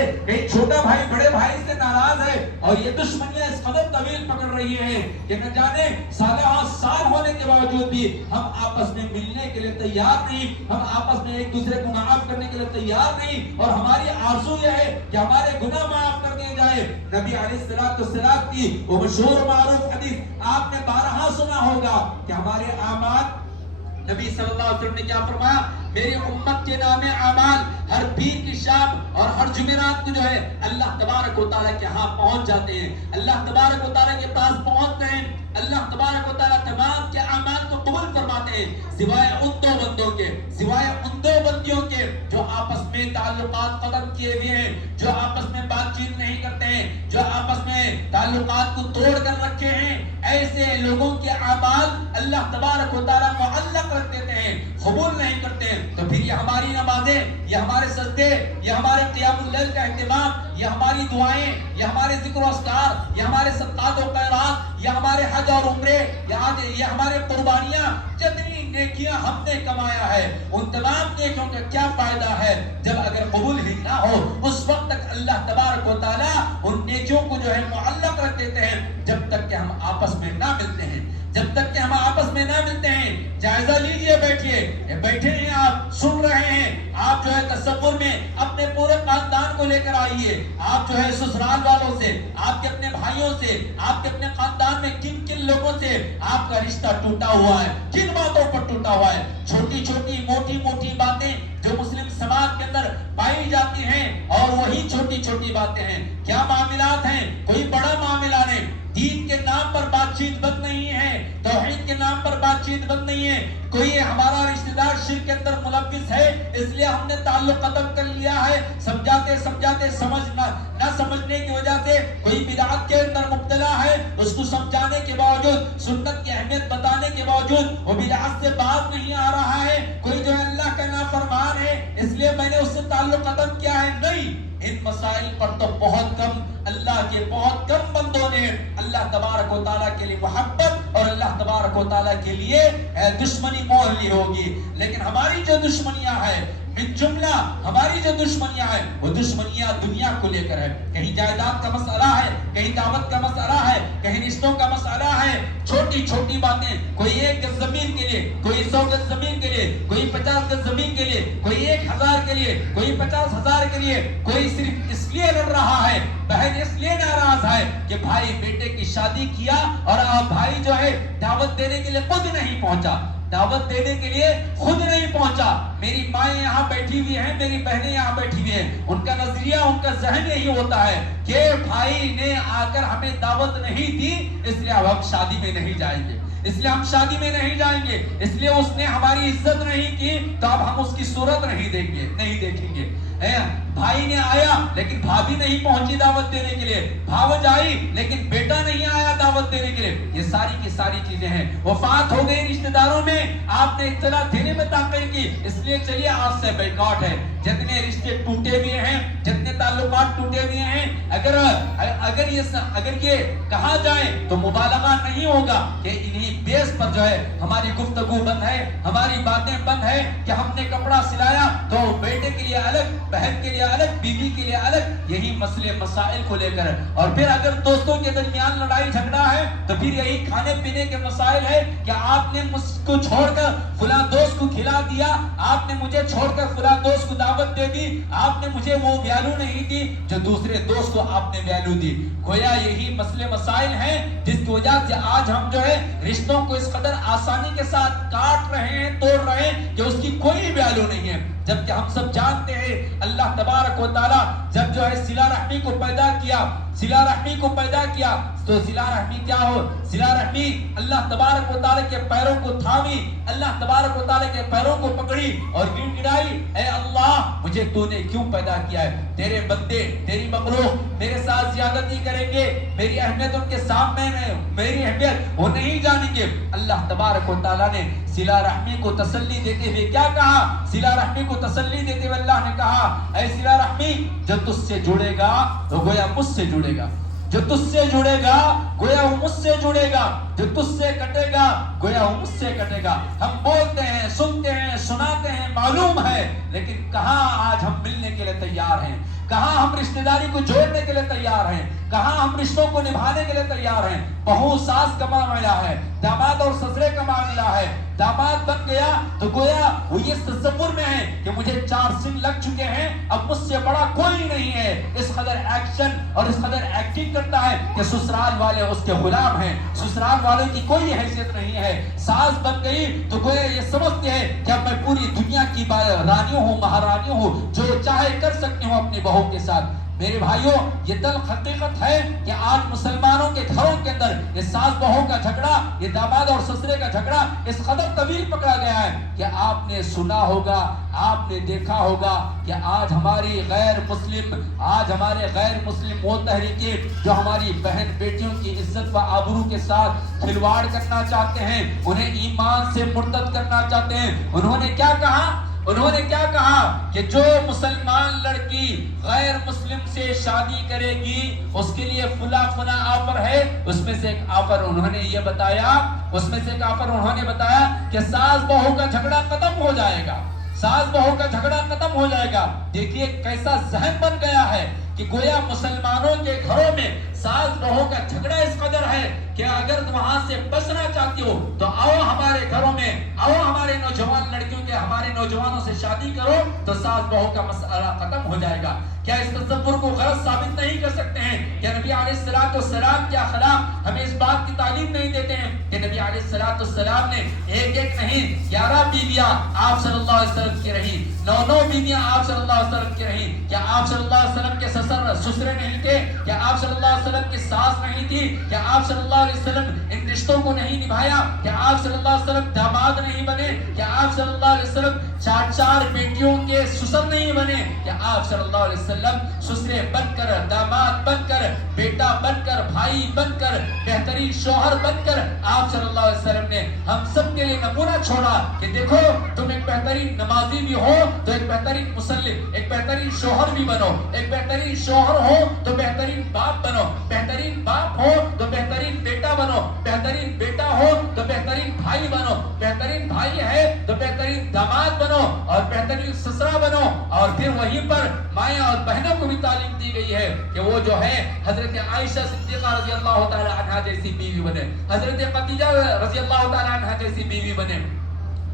سے کہیں چھوٹا بھائی بڑے بھائی سے ناراض ہے اور یہ دشمنیاں اس قدر طویل پکڑ رہی ہیں کہ نہ جانے سال ہونے کے باوجود بھی ہم آپس میں ملنے کے لیے تیار نہیں, ہم آپس میں ایک دوسرے کو معاف کرنے کے لیے تیار نہیں, اور ہماری آرزو یہ ہے کہ ہمارے گناہ معاف کر دیے جائے. نبی علیہ السلام کی وہ مشہور معروف حدیث آپ نے بارہا سنا ہوگا کہ ہمارے اعمال, نبی صلی اللہ علیہ وسلم نے کیا فرمایا, میری امت کے نام اعمال ہر پیر کی شام اور ہر جمعرات کو جو ہے اللہ تبارک و تعالیٰ کے ہاں پہنچ جاتے ہیں, اللہ تبارک و تعالیٰ کے پاس پہنچتے ہیں. اللہ تبارک و تعالیٰ تمام کے اعمال کو قبول فرماتے ہیں سوائے ان دو بندوں کے, سوائے ان دو بندیوں کے جو آپس میں تعلقات ختم کیے ہوئے ہیں, جو آپس میں بات چیت نہیں کرتے ہیں, جو آپس میں تعلقات کو توڑ کر رکھے ہیں. ایسے لوگوں کے اعمال اللہ تبارک و تعالیٰ معلق رکھ دیتے ہیں, قبول نہیں کرتے ہیں. تو پھر یہ ہماری نمازیں, یہ ہمارے سجدے, یہ ہمارے قیام اللیل کا اہتمام, یہ ہماری دعائیں, یہ ہمارے ذکر و اذکار, یہ ہمارے صدقات و خیرات, یہ ہمارے حج اور عمرے, یہ ہمارے قربانیاں, جتنی نیکیاں ہم نے کمایا ہے ان تمام نیکیوں کا کیا فائدہ ہے جب اگر قبول ہی نہ ہو. اس وقت تک اللہ تبارک و تعالیٰ ان نیکیوں کو جو ہے معلق رکھ دیتے ہیں جب تک کہ ہم آپس میں نہ ملتے ہیں, جب تک کہ ہم آپس میں نہ ملتے ہیں. جائزہ لیجئے, بیٹھے ہیں آپ, سن رہے ہیں آپ, جو ہے تصور میں اپنے پورے خاندان کو لے کر آئیے. آپ جو ہے سسرال والوں سے, آپ کے اپنے بھائیوں سے, آپ کے اپنے خاندان میں کن کن لوگوں سے آپ کا رشتہ ٹوٹا ہوا ہے, کن باتوں پر ٹوٹا ہوا ہے. چھوٹی چھوٹی موٹی موٹی باتیں جو مسلم سماج کے اندر پائی جاتی ہیں, اور وہی چھوٹی چھوٹی باتیں ہیں. کیا معاملات ہیں, کوئی بڑا معاملہ نہیں. دین کے نام پر بات چیت بند نہیں ہے, توحید کے نام پر بات چیت بند نہیں ہے. کوئی ہمارا رشتہ دار شرک کے اندر ملوث ہے اس لیے ہم نے تعلق ختم کر لیا ہے, سمجھاتے نہ سمجھنے کی وجہ سے کوئی بدعت کے اندر مبتلا ہے, اس کو سمجھانے کے باوجود, سنت کی اہمیت بتانے کے باوجود وہ بدعت سے باز نہیں آ رہا ہے. کوئی جو ہے اللہ کا نافرمان ہے اس لیے میں نے اس سے تعلق ختم کیا ہے. نہیں, ان مسائل پر تو بہت کم, اللہ کے بہت کم بندوں نے اللہ تبارک و تعالیٰ کے لیے محبت اور اللہ تبارک و تعالیٰ کے لیے دشمنی مول لی ہوگی. لیکن ہماری جو دشمنیاں ہیں, من جملہ ہماری جو دشمنیاں ہیں, وہ دشمنیاں دنیا کو لے کر ہے. کہیں جائیداد کا مسئلہ ہے, کہیں دعوت کا مسئلہ ہے, کہیں رشتوں کا مسئلہ ہے. چھوٹی چھوٹی باتیں, کوئی 1 گز زمین کے لیے, کوئی 100 گز زمین کے لیے, کوئی 50 گز زمین کے لیے, کوئی 1000 کے لیے, کوئی 50,000 کے لیے, کوئی صرف اس لیے لڑ رہا ہے, بہن اس لیے ناراض ہے کہ بھائی بیٹے کی شادی کیا اور بھائی جو ہے دعوت دینے کے لیے خود نہیں پہنچا, دعوت دینے کے لیے خود نہیں پہنچا. میری مائیں یہاں بیٹھی ہوئی ہیں, میری بہنیں یہاں بیٹھی ہوئی ہیں, ان کا نظریہ, ان کا ذہن یہی ہوتا ہے کہ بھائی نے آ کر ہمیں دعوت نہیں دی اس لیے اب ہم شادی میں نہیں جائیں گے, اس لیے ہم شادی میں نہیں جائیں گے, اس لیے اس نے ہماری عزت نہیں کی تو اب ہم اس کی صورت نہیں دیکھیں گے. بھائی نے آیا لیکن بھابھی نہیں پہنچی دعوت دینے کے لیے, بھاوج آئی لیکن بیٹا نہیں آیا دعوت دینے کے لیے. یہ ساری کی ساری چیزیں ہیں. وفات ہو گئی رشتہ داروں میں, آپ نے اطلاع دینے میں تاخیر کی, اس لیے چلیے آج سے بیکاٹ ہے. جتنے رشتے ٹوٹے ہوئے ہیں, جتنے تعلقات ٹوٹے ہوئے ہیں, اگر یہ کہا جائے تو مبالغہ نہیں ہوگا کہ انہی بیس پر جو ہے ہماری گفتگو بند ہے, ہماری باتیں بند ہے کہ ہم نے کپڑا سلایا تو بیٹے کے لیے الگ, بہن کے لیے الگ, بیوی کے لیے الگ, یہی مسئلے مسائل کو لے کر. اور پھر اگر دوستوں کے درمیان لڑائی جھگڑا ہے تو پھر یہی کھانے پینے کے مسائل ہے کہ آپ نے مجھ کو چھوڑ کر فلاں دوست کو کھلا دیا, آپ نے مجھے چھوڑ کر فلاں دوست کو دعوت دے دی, آپ نے مجھے وہ ویلیو نہیں دی جو دوسرے دوست کو آپ نے ویلیو دی. گویا یہی مسئلے مسائل ہیں جس کی وجہ سے آج ہم جو ہے رشتوں کو اس قدر آسانی کے ساتھ کاٹ رہے ہیں, توڑ رہے ہیں کہ اس کی کوئی ویلیو نہیں ہے. جبکہ ہم سب جانتے ہیں اللہ تبارک و تعالیٰ جب جو ہے صلہ رحمی کو پیدا کیا, صلہ رحمی کو پیدا کیا تو صلہ رحمی کیا ہو, صلہ رحمی اللہ تبارک و تعالیٰ کے پیروں کو تھامی, اللہ تبارک و تعالیٰ کے پیروں کو پکڑی اور گڑگڑائی, اے اللہ مجھے تو نے کیوں پیدا کیا ہے, تیرے بندے, تیری مخلوق میرے ساتھ زیادتی کریں گے, میری اہمیت ان کے سامنے میں, میری اہمیت وہ نہیں جانیں گے. اللہ تبارک و تعالیٰ نے صلہ رحمی کو تسلی دیتے ہوئے کیا کہا, صلہ رحمی کو تسلی دیتے ہوئے اللہ نے کہا, اے صلہ رحمی جو تجھ سے جڑے گا تو گویا مجھ سے جڑے گا, جو تجھ سے جڑے گا گویا وہ مجھ سے جڑے گا, جو تجھ سے کٹے گا گویا وہ مجھ سے کٹے گا. ہم بولتے ہیں, سنتے ہیں, سناتے ہیں, معلوم ہے, لیکن کہاں آج ہم ملنے کے لیے تیار ہیں, کہاں ہم رشتہ داری کو جوڑنے کے لیے تیار ہیں, کہاں ہم رشتوں کو نبھانے کے لیے تیار ہیں. بہو ساس کا معاملہ ہے, داماد اور سسرے کا معاملہ ہے. داماد بن گیا تو گویا وہ یہ تصور میں ہے کہ مجھے 4 سنگ لگ چکے ہیں, اب مجھ سے بڑا کوئی نہیں ہے. اس قدر ایکشن اور اس قدر ایکٹنگ کرتا ہے کہ سسرال والے اس کے غلام ہیں, سسرال والوں کی کوئی حیثیت نہیں ہے. ساس بن گئی تو گویا یہ سمجھتے ہیں کہ اب میں پوری دنیا کی رانیوں ہوں, مہارانیوں ہوں, جو چاہے کر سکتی ہوں اپنی بہو کے ساتھ. میرے بھائیوں, یہ تلخ حقیقت ہے کہ آج مسلمانوں کے گھروں کے اندر یہ ساس بہو کا جھگڑا, یہ داماد اور سسرے کا جھگڑا اس قدر طویل پکڑا گیا ہے کہ آپ نے سنا ہوگا, آپ نے دیکھا ہوگا کہ آج ہمارے غیر مسلم وہ تحریکیں جو ہماری بہن بیٹیوں کی عزت و آبرو کے ساتھ کھلواڑ کرنا چاہتے ہیں, انہیں ایمان سے مرتد کرنا چاہتے ہیں. انہوں نے کیا کہا کہ جو مسلمان لڑکی غیر مسلم سے شادی کرے گی اس کے لیے فلاں آفر ہے. اس میں سے ایک آفر انہوں نے بتایا کہ ساس بہو کا جھگڑا ختم ہو جائے گا, ساس بہو کا جھگڑا ختم ہو جائے گا. دیکھیے کیسا ذہن بن گیا ہے کہ گویا مسلمانوں کے گھروں میں ساس بہو کا جھگڑا اس قدر ہے کہ اگر تم وہاں سے بچنا چاہتی ہو تو آؤ ہمارے گھروں میں, آؤ ہمارے نوجوان لڑکیوں کے, ہمارے نوجوانوں سے شادی کرو تو ساس بہو کا مسئلہ ختم ہو جائے گا. کیا اس تصور کو غلط ثابت نہیں کر سکتے ہیں کہ نبی علیہ السلام کے اخلاق ہمیں اس بات کی تعلیم نہیں دیتے ہیں کہ نبی علیہ السلام نے ایک نہیں 11 بیویاں آپ صلی اللہ علیہ وسلم کی رہی, 9 بیویاں آپ صلی اللہ علیہ وسلم کی رہی. کیا آپ صلی اللہ علیہ وسلم کے سسرے نہیں تھے؟ کیا آپ صلی اللہ علیہ وسلم کی ساس نہیں تھی؟ کیا آپ صلی اللہ علیہ وسلم ان رشتوں کو نہیں نبھایا؟ کیا آپ صلی اللہ علیہ وسلم داماد نہیں بنے؟ کیا آپ صلی اللہ علیہ وسلم 4 بیٹیوں کے سسر نہیں بنے؟ کیا آپ صلی اللہ علیہ وسلم سسرے بن کر, داماد بن کر, بیٹا بن کر, بھائی بن کر, بہترین شوہر بن کر آپ صلی اللہ علیہ وسلم نے ہم سب کے لیے نمونہ چھوڑا کہ دیکھو تم ایک بہترین نمازی بھی ہو تو ایک بہترین مسلم, ایک بہترین شوہر بھی بنو, ایک بہترین شوہر ہو تو بہترین باپ بنو, بہترین باپ ہو تو بہترین بیٹا بنو, بہترین بیٹا ہو تو بہترین بھائی بنو, بہترین بھائی ہے تو بہترین داماد بنو اور بہترین سسرا بنو. اور پھر وہیں پر مائیں اور بہنوں کو بھی تعلیم دی گئی ہے کہ وہ جو ہے حضرت عائشہ صدیقہ رضی اللہ تعالی عنہا جیسی بیوی بنے, حضرت خدیجہ رضی اللہ تعالی عنہا جیسی بیوی بنے,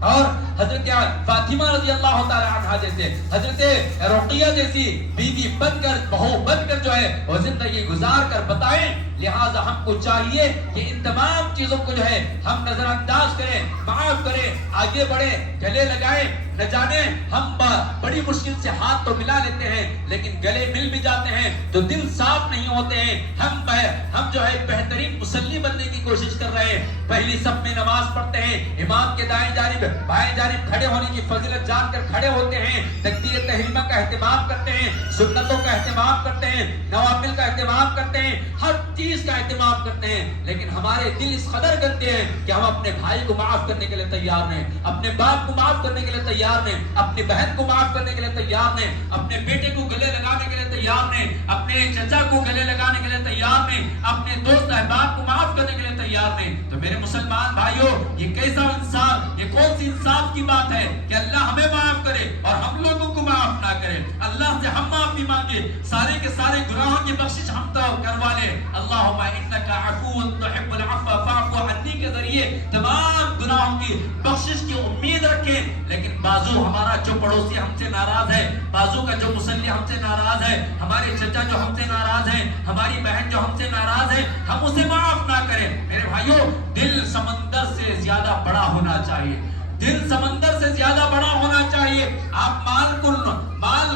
اور حضرت فاطمہ رضی اللہ تعالی عنہا جیسے, حضرت رقیہ جیسی بیوی بن کر, بہو بن کر جو ہے وہ زندگی گزار کر بتائیں. لہٰذا ہم کو چاہیے کہ ان تمام چیزوں کو جو ہے ہم نظر انداز کریں, معاف کریں, آگے بڑھیں, گلے لگائیں. نہ جانے ہم بڑی مشکل سے ہاتھ تو ملا لیتے ہیں لیکن گلے مل بھی جاتے ہیں تو دل صاف نہیں ہوتے ہیں. ہم جو ہے بہترین مصلی بننے کی کوشش کر رہے ہیں, پہلی صف میں نماز پڑھتے ہیں, امام کے دائیں جانب بائیں جانب کھڑے ہونے کی فضیلت جان کر کھڑے ہوتے ہیں, تکبیر تحریمہ کا اہتمام کرتے ہیں, سنتوں کا اہتمام کرتے ہیں, نوافل کا اہتمام کرتے ہیں, ہر چیز کا اہتمام کرتے ہیں, لیکن ہمارے دل اس قدر گندے ہیں کہ ہم اپنے بھائی کو معاف کرنے کے لیے تیار نہیں, اپنے باپ کو معاف کرنے کے لیے تیار نہیں, اپنی بہن کو معاف کرنے کے لیے تیار نہیں, اپنے بیٹے کو گلے لگانے کے لیے تیار نہیں, اپنے چچا کو گلے لگانے کے لیے تیار نہیں, اپنے دوست احباب کو معاف کرنے کے لیے تیار نہیں. تو میرے مسلمان بھائیوں, یہ کیسا انصاف, یہ کون سی انصاف کی بات ہے کہ اللہ ہمیں معاف کرے اور ہم لوگوں کو معاف نہ کرے. اللہ سے ہم معافی مانگے, سارے کے سارے گناہوں کی بخشش ہم تو کروا لیں. اللہم انکا عفو تحب العفو فاعف عنی کے ذریعے تمام گناہوں کی بخشش کی امید رکھیں. لیکن بازو ہمارا جو پڑوسی ہم سے ناراض ہے, بازو کا جو مصلی ہم سے ناراض ہے, ہمارے چچا جو ہم سے ناراض ہے, ہماری بہن جو ہم سے ناراض ہے, ہم اسے معاف نہ کریں. میرے بھائیوں, دل سمندر سے زیادہ بڑا ہونا چاہیے, دل سمندر سے زیادہ بڑا ہونا چاہیے. آپ مال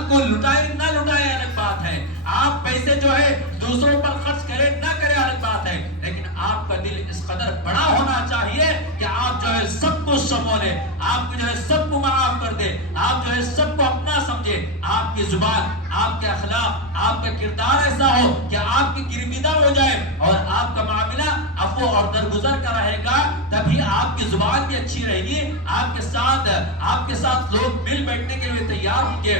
کو لٹائیں نہ لٹائیں الگ بات ہے, آپ پیسے جو ہے دوسروں پر خرچ کریں نہ کریں الگ بات ہے, لیکن آپ کا دل اس قدر بڑا ہونا چاہیے کہ آپ جو ہے سب کو سنبھالے, آپ جو ہے سب کو معاف کر دے, آپ جو ہے سب کو اپنا سمجھے. آپ کی زبان, آپ کے اخلاق, آپ کا کردار ایسا ہو کہ آپ کی گرویدہ ہو جائے اور آپ کا معاملہ عفو اور درگزر کا رہے گا, تبھی آپ کی زبان بھی اچھی رہے گی, آپ کے ساتھ لوگ مل بیٹھنے کے لیے تیار ہوں گے.